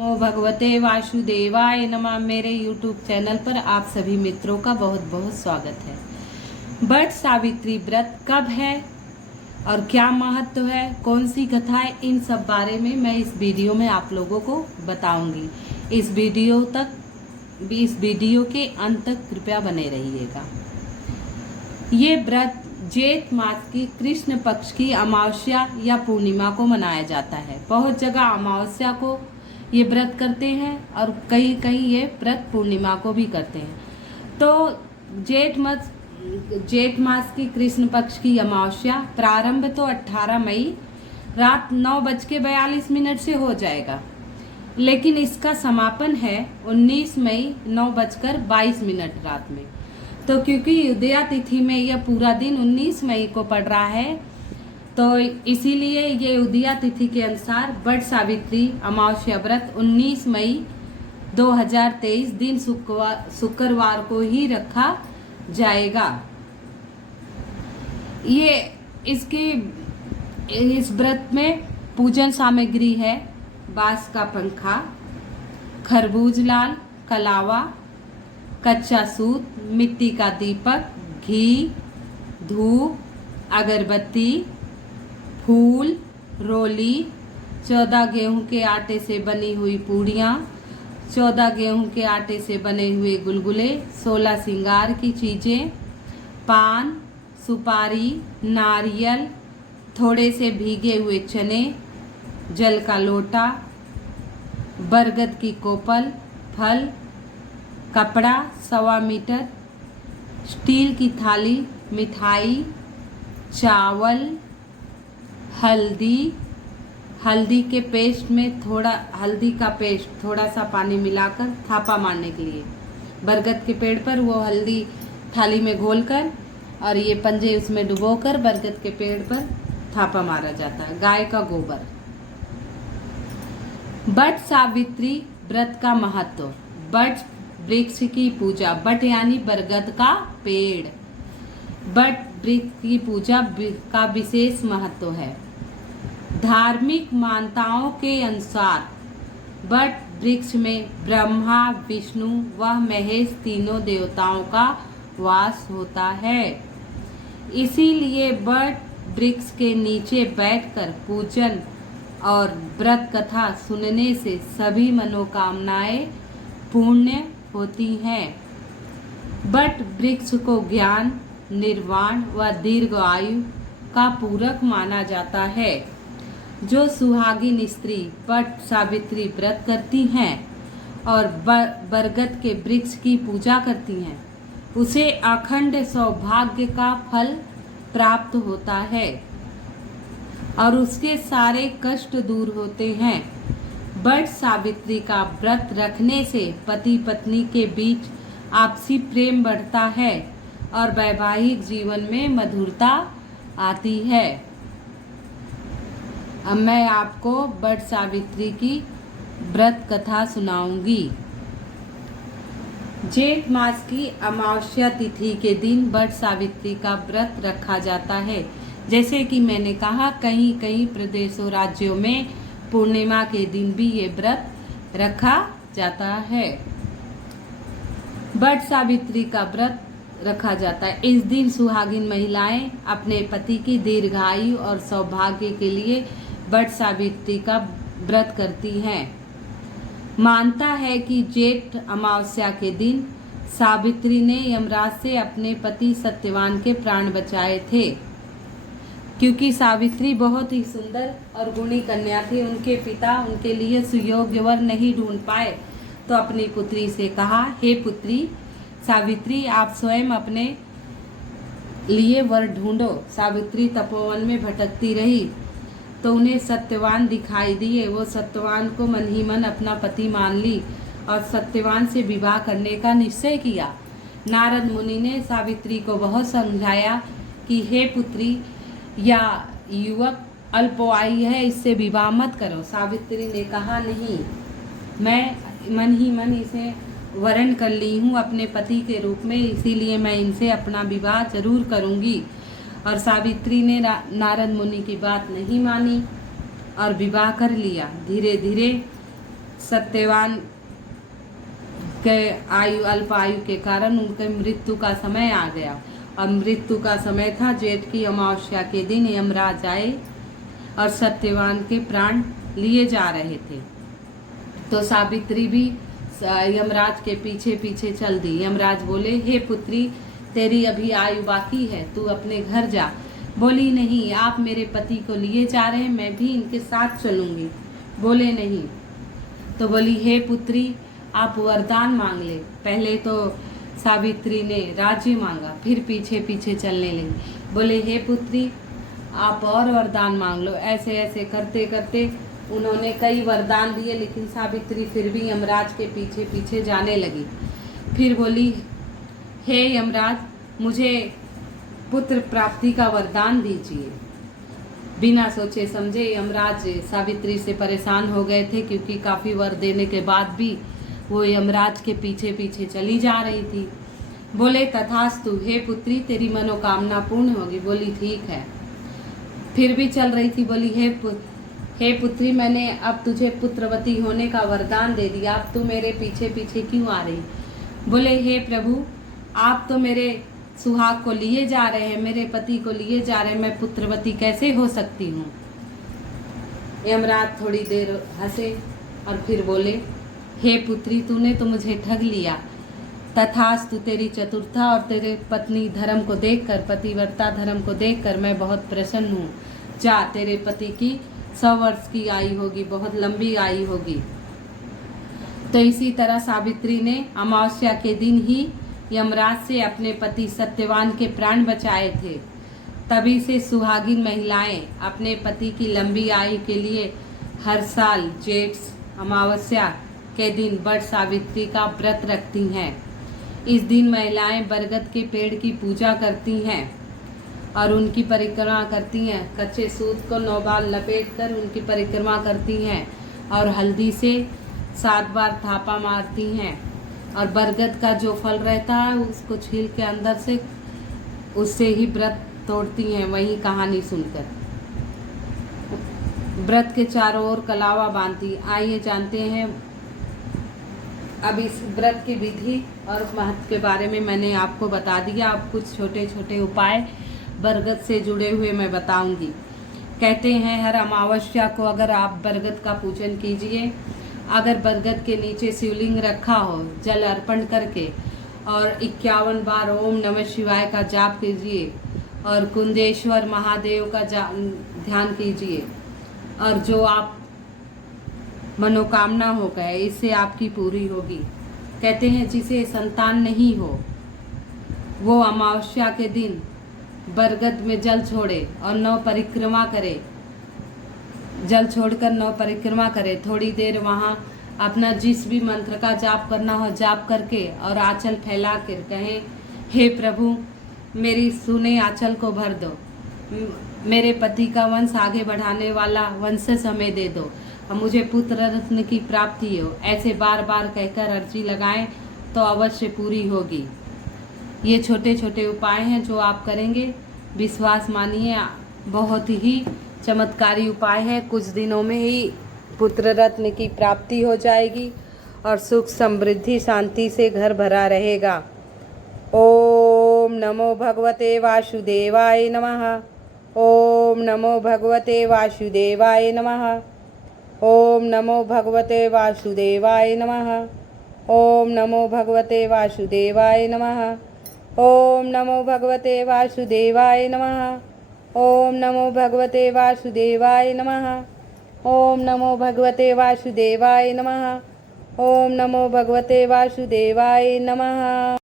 ओ भगवते वासुदेवाय नमः। मेरे YouTube चैनल पर आप सभी मित्रों का बहुत बहुत स्वागत है। वट सावित्री व्रत कब है और क्या महत्व है, कौन सी कथा है, इन सब बारे में मैं इस वीडियो में आप लोगों को बताऊंगी। इस वीडियो के अंत तक कृपया बने रहिएगा। ये व्रत जेठ मास की कृष्ण पक्ष की अमावस्या या पूर्णिमा को मनाया जाता है। बहुत जगह अमावस्या को ये व्रत करते हैं और कई ये व्रत पूर्णिमा को भी करते हैं। तो जेठ मास की कृष्ण पक्ष की अमावस्या प्रारंभ तो 18 मई रात 9:42 से हो जाएगा, लेकिन इसका समापन है 19 मई 9:22 रात में। तो क्योंकि उदया तिथि में यह पूरा दिन 19 मई को पड़ रहा है, तो इसीलिए ये उदया तिथि के अनुसार वट सावित्री अमावस्या व्रत 19 मई 2023 दिन शुक्रवार को ही रखा जाएगा। इस व्रत में पूजन सामग्री है बांस का पंखा, खरबूज लाल, कलावा, कच्चा सूत, मिट्टी का दीपक, घी, धूप, अगरबत्ती, फूल, रोली, 14 गेहूं के आटे से बनी हुई पूड़ियाँ, 14 गेहूं के आटे से बने हुए गुलगुले, 16 श्रृंगार की चीज़ें, पान, सुपारी, नारियल, थोड़े से भीगे हुए चने, जल का लोटा, बरगद की कोपल, फल, कपड़ा 1.25 मीटर, स्टील की थाली, मिठाई, चावल, हल्दी के पेस्ट में हल्दी का पेस्ट थोड़ा सा पानी मिलाकर थापा मारने के लिए बरगद के पेड़ पर वो हल्दी थाली में घोलकर और ये पंजे उसमें डुबोकर बरगद के पेड़ पर थापा मारा जाता है। गाय का गोबर। वट सावित्री व्रत का महत्व। वट वृक्ष की पूजा। वट यानी बरगद का पेड़। वट वृक्ष की पूजा का विशेष महत्व है। धार्मिक मान्यताओं के अनुसार वट वृक्ष में ब्रह्मा, विष्णु व महेश तीनों देवताओं का वास होता है। इसीलिए वट वृक्ष के नीचे बैठकर पूजन और व्रत कथा सुनने से सभी मनोकामनाएं पूर्ण होती हैं। वट वृक्ष को ज्ञान, निर्वाण व दीर्घ आयु का पूरक माना जाता है। जो सुहागिन स्त्री वट सावित्री व्रत करती हैं और बरगद के वृक्ष की पूजा करती हैं, उसे अखंड सौभाग्य का फल प्राप्त होता है और उसके सारे कष्ट दूर होते हैं। वट सावित्री का व्रत रखने से पति पत्नी के बीच आपसी प्रेम बढ़ता है और वैवाहिक जीवन में मधुरता आती है। अब मैं आपको वट सावित्री की व्रत कथा सुनाऊंगी। जेठ मास की अमावस्या तिथि के दिन वट सावित्री का व्रत रखा जाता है। जैसे कि मैंने कहा, कई प्रदेशों राज्यों में पूर्णिमा के दिन भी ये व्रत रखा जाता है। वट सावित्री का व्रत रखा जाता है। इस दिन सुहागिन महिलाएं अपने पति की दीर्घायु और सौभाग्य के लिए वट सावित्री का व्रत करती हैं। मानता है कि जेठ अमावस्या के दिन सावित्री ने यमराज से अपने पति सत्यवान के प्राण बचाए थे। क्योंकि सावित्री बहुत ही सुंदर और गुणी कन्या थी, उनके पिता उनके लिए सुयोग्य वर नहीं ढूंढ पाए, तो अपनी पुत्री से कहा, हे पुत्री सावित्री, आप स्वयं अपने लिए वर ढूंढो। सावित्री तपोवन में भटकती रही तो उन्हें सत्यवान दिखाई दिए। वो सत्यवान को मन ही मन अपना पति मान ली और सत्यवान से विवाह करने का निश्चय किया। नारद मुनि ने सावित्री को बहुत समझाया कि हे पुत्री, या युवक अल्पवायु है, इससे विवाह मत करो। सावित्री ने कहा, नहीं, मैं मन ही मन इसे वरण कर ली हूँ अपने पति के रूप में, इसीलिए मैं इनसे अपना विवाह जरूर करूँगी। और सावित्री ने नारद मुनि की बात नहीं मानी और विवाह कर लिया। धीरे धीरे सत्यवान के अल्प आयु के कारण उनके मृत्यु का समय आ गया। और मृत्यु का समय था, जेठ की अमावस्या के दिन यमराज आए और सत्यवान के प्राण लिए जा रहे थे। तो सावित्री भी यमराज के पीछे पीछे चल दी। यमराज बोले, हे पुत्री, तेरी अभी आयु बाकी है, तू अपने घर जा। बोली, नहीं, आप मेरे पति को लिए जा रहे हैं, मैं भी इनके साथ चलूंगी। बोले, नहीं। तो बोली, हे पुत्री, आप वरदान मांग ले। पहले तो सावित्री ने राज्य मांगा, फिर पीछे पीछे चलने लगी। बोले, हे पुत्री, आप और वरदान मांग लो। ऐसे ऐसे करते करते उन्होंने कई वरदान दिए, लेकिन सावित्री फिर भी यमराज के पीछे पीछे जाने लगी। फिर बोली, हे यमराज, मुझे पुत्र प्राप्ति का वरदान दीजिए। बिना सोचे समझे यमराज सावित्री से परेशान हो गए थे, क्योंकि काफ़ी वर देने के बाद भी वो यमराज के पीछे पीछे चली जा रही थी। बोले, तथास्तु, हे पुत्री, तेरी मनोकामना पूर्ण होगी। बोली, ठीक है। फिर भी चल रही थी। बोली, हे पुत्री, मैंने अब तुझे पुत्रवती होने का वरदान दे दिया, अब तू मेरे पीछे पीछे क्यों आ रही? बोले, हे प्रभु, आप तो मेरे सुहाग को लिए जा रहे हैं, मेरे पति को लिए जा रहे हैं, मैं पुत्रवती कैसे हो सकती हूँ? यमराज थोड़ी देर हंसे और फिर बोले, हे पुत्री, तूने तो मुझे ठग लिया। तथास्तु, तेरी चतुरता और तेरे पत्नी धर्म को देखकर, पतिव्रता धर्म को देखकर मैं बहुत प्रसन्न हूँ। जा, तेरे पति की 100 वर्ष की आयु होगी, बहुत लंबी आयु होगी। तो इसी तरह सावित्री ने अमावस्या के दिन ही यमराज से अपने पति सत्यवान के प्राण बचाए थे। तभी से सुहागिन महिलाएं अपने पति की लंबी आयु के लिए हर साल जेठ अमावस्या के दिन बट सावित्री का व्रत रखती हैं। इस दिन महिलाएं बरगद के पेड़ की पूजा करती हैं और उनकी परिक्रमा करती हैं। कच्चे सूत को 9 बार लपेट कर उनकी परिक्रमा करती हैं और हल्दी से 7 बार थापा मारती हैं और बरगद का जो फल रहता है उसको छील के अंदर से उससे ही व्रत तोड़ती हैं। वही कहानी सुनकर व्रत के चारों ओर कलावा बांधती। आइए जानते हैं अब इस व्रत की विधि और महत्व के बारे में मैंने आपको बता दिया। अब कुछ छोटे छोटे उपाय बरगद से जुड़े हुए मैं बताऊंगी। कहते हैं हर अमावस्या को अगर आप बरगद का पूजन कीजिए, अगर बरगद के नीचे शिवलिंग रखा हो, जल अर्पण करके और 51 बार ओम नमः शिवाय का जाप कीजिए और कुंदेश्वर महादेव का ध्यान कीजिए और जो आप मनोकामना हो गए इससे आपकी पूरी होगी। कहते हैं जिसे संतान नहीं हो वो अमावस्या के दिन बरगद में जल छोड़े और 9 परिक्रमा करे, जल छोड़कर 9 परिक्रमा करे। थोड़ी देर वहाँ अपना जिस भी मंत्र का जाप करना हो जाप करके और आंचल फैला कर कहें, हे प्रभु, मेरी सुने आंचल को भर दो, मेरे पति का वंश आगे बढ़ाने वाला वंशज हमें दे दो और मुझे पुत्र रत्न की प्राप्ति हो। ऐसे बार बार कहकर अर्जी लगाएं तो अवश्य पूरी होगी। ये छोटे छोटे उपाय हैं जो आप करेंगे, विश्वास मानिए, बहुत ही चमत्कारी उपाय है। कुछ दिनों में ही पुत्र रत्न की प्राप्ति हो जाएगी और सुख समृद्धि शांति से घर भरा रहेगा। ओम नमो भगवते वासुदेवाय नमः। ओम नमो भगवते वासुदेवाय नमः। ओम नमो भगवते वासुदेवाय नमः। ओम नमो भगवते वासुदेवाय नमः। ओम नमो भगवते वासुदेवाय नमः। ओम नमो भगवते वासुदेवाय नमः। ओम नमो भगवते वासुदेवाय नमः। ओम नमो भगवते वासुदेवाय नमः।